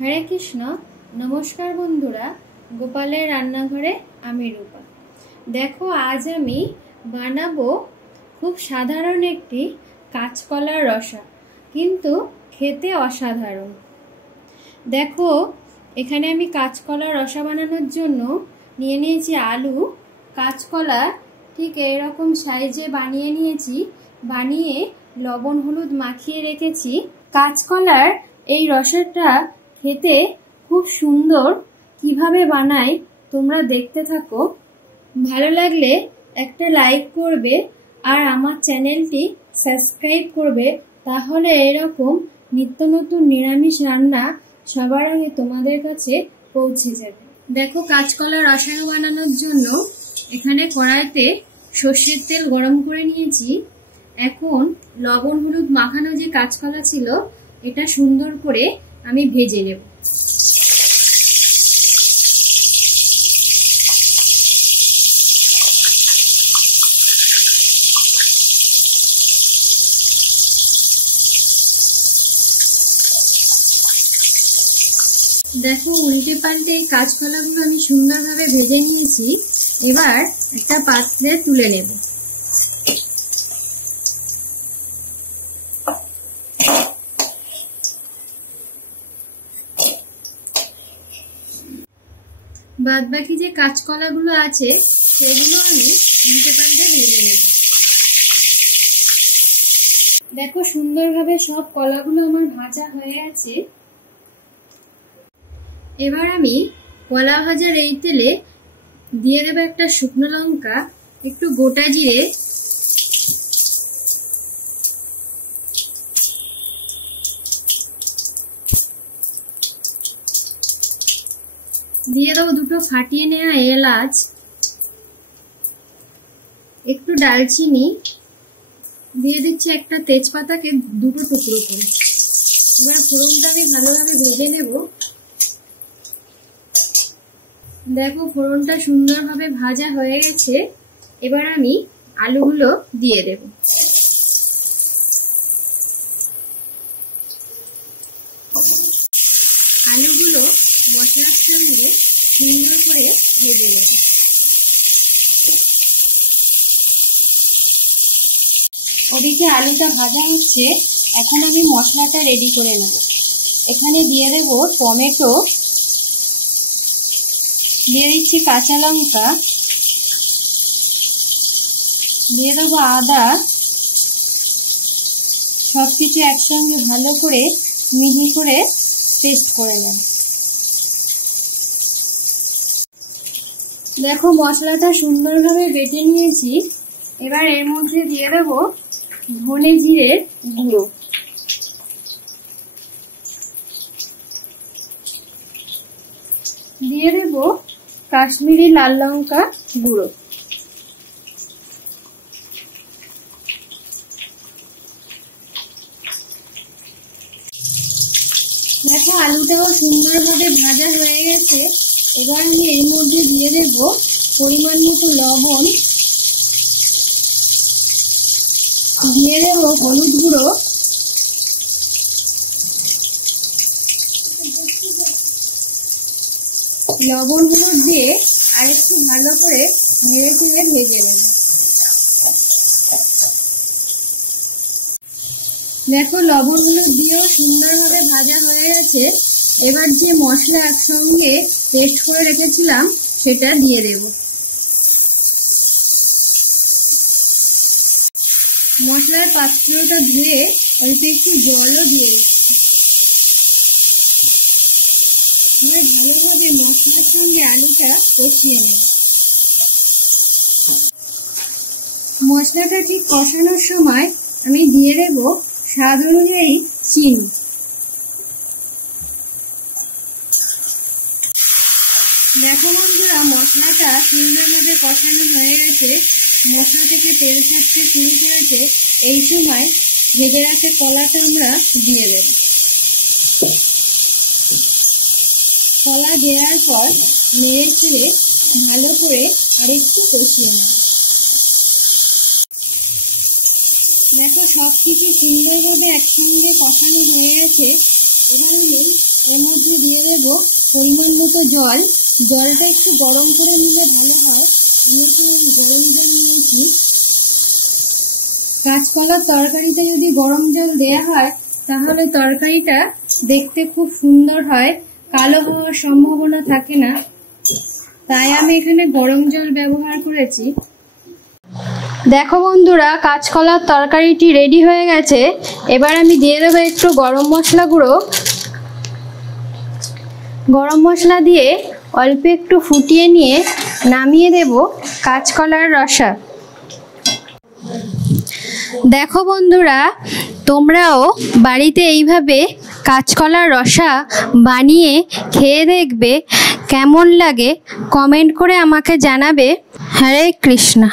हरे कृष्ण नमस्कार बंधुरा गोपालेर रान्नाघरे आमी रूपा। देखो आज आमी बानाबो खूब साधारण एकटी काचकोलार रसा किन्तु खेते असाधारण। देखो एखाने आमी काचकोलार रसा बानानोर जोन्नो निये नियेछि आलू, काचकोला ठीक एई रकम साइजे बानिये नियेछि, बानिये लवण हलुद माखिये रेखेछि। काचकोलार एई रसाटा खेते खूब सुंदर, किभाबे बानाई तोमरा देखते थाको। भालो लागले एकटा लाइक करबे और आमार चैनलटी सबस्क्राइब करबे, ताहले एरकम नित्य नतुन निरामिष रान्ना सबार आगे तोमादेर काछे पौঁছে যাবে। देखो काचकोला रसा बानानोर जोन्नो एखाने कड़ाइते सर्षेर तेल गरम करे नियेछि। एखन लवण हलुद माखानो जे काचकोला छिलो एटा सुंदर करे आमी भेजे नेब। देखो उल्टे पाल्टे काचकोलागुलो आमी सुंदरभावे भेजे निয়েছি। एबार একটা পাত্রে তুলে নেব। बाद बाकी जे काचकोलागुलो आछे सेगुलो आमी उल्टे पाल्टे भेजे नेब। देखो सुंदरभावे सब कलागुलो आमार भाजा हये गेছে। एबार आमी कला भाजार এই তেলে দিয়ে দেব একটা শুকনো লঙ্কা, একটু গোটা জিরে, দিয়ে দেব দুটো ফাটিয়ে নেওয়া এলাচ, একটু ডালচিনি, দিয়ে দিচ্ছি একটা তেজপাতাকে দুটো টুকরো করে। এবার ফোড়নটা আমি ভালোভাবে ভেজে নেব। देखो फोड़नটা সুন্দরভাবে ভাজা হয়ে গেছে। এবার আমি আলুগুলো দিয়ে দেব। আলুগুলো মশলার সঙ্গে সুন্দর করে ভেজে নেব। ওদিকে আলুটা ভাজা হচ্ছে, এখন আমি মশলাটা রেডি করে নেব। এখানে দিয়ে দেব টমেটো, দিয়ে দিচ্ছি কাঁচা লঙ্কা, দিয়ে দেবো আদা, সবকিছু একসঙ্গে ভালো করে মিহি করে পেস্ট করে নেব। দেখো মশলাটা সুন্দরভাবে বেটে নিয়েছি। এবার এর মধ্যে দিয়ে দেবো ধনে জিরের গুঁড়ো, দিয়ে দেবো কাশ্মীরি লাল লঙ্কা গুঁড়ো, দেখো আলুটাও সুন্দরভাবে ভাজা হয়ে গেছে। এবার আমি এর মধ্যে দিয়ে দেব পরিমাণ মতো লবণ, দিয়ে দেব হলুদ গুঁড়ো, লবণ হলুদ দিয়ে আরেকটু ভালো করে নেড়ে চেড়ে ভেজে নেব। দেখো লবণ হলুদ দিয়েও সুন্দরভাবে ভাজা হয়ে গেছে। এবার যে মশলা একসঙ্গে পেস্ট করে রেখেছিলাম সেটা দিয়ে দেব। মশলার পাত্রটা ধুয়ে অল্প একটু জলও দিয়ে দিচ্ছি। এবার ভালোভাবে মশলার সঙ্গে আলুটা কষিয়ে নেব। মশলাটা ঠিক কষানোর সময় আমি দিয়ে দেব স্বাদ অনুযায়ী চিনি। দেখো বন্ধুরা মশলাটা সুন্দরভাবে কষানো হয়ে গেছে, মশলা থেকে তেল ছাড়তে শুরু করেছে। এই সময় ভেজে রাখা কলাটা আমরা দিয়ে দেব। কলা দেওয়ার পর নেড়ে চেড়ে ভালো করে আরেকটু কষিয়ে নেব। দেখো সবকিছু সুন্দরভাবে একসঙ্গে কষানো হয়ে গেছে। এবার আমি এর মধ্যে দিয়ে দেবো পরিমাণ মতো জল। জলটা একটু গরম করে নিলে ভালো হয়। আমি একটু গরম জল নিয়েছি। কাঁচকলার তরকারিতে যদি গরম জল দেওয়া হয় তাহলে তরকারিটা দেখতে খুব সুন্দর হয়, কালো হওয়ার সম্ভাবনা থাকে না। তাই আমি এখানে গরম জল ব্যবহার করেছি। দেখো বন্ধুরা, কাঁচকলার তরকারিটি রেডি হয়ে গেছে। এবার আমি দিয়ে দেবো একটু গরম মশলা গুঁড়ো। গরম মশলা দিয়ে অল্প একটু ফুটিয়ে নিয়ে নামিয়ে দেব কাঁচকলার রসা। দেখো বন্ধুরা, তোমরাও বাড়িতে এইভাবে কাঁচকলার রসা বানিয়ে খেয়ে দেখবে, কেমন লাগে কমেন্ট করে আমাকে জানাবে। হরে কৃষ্ণা।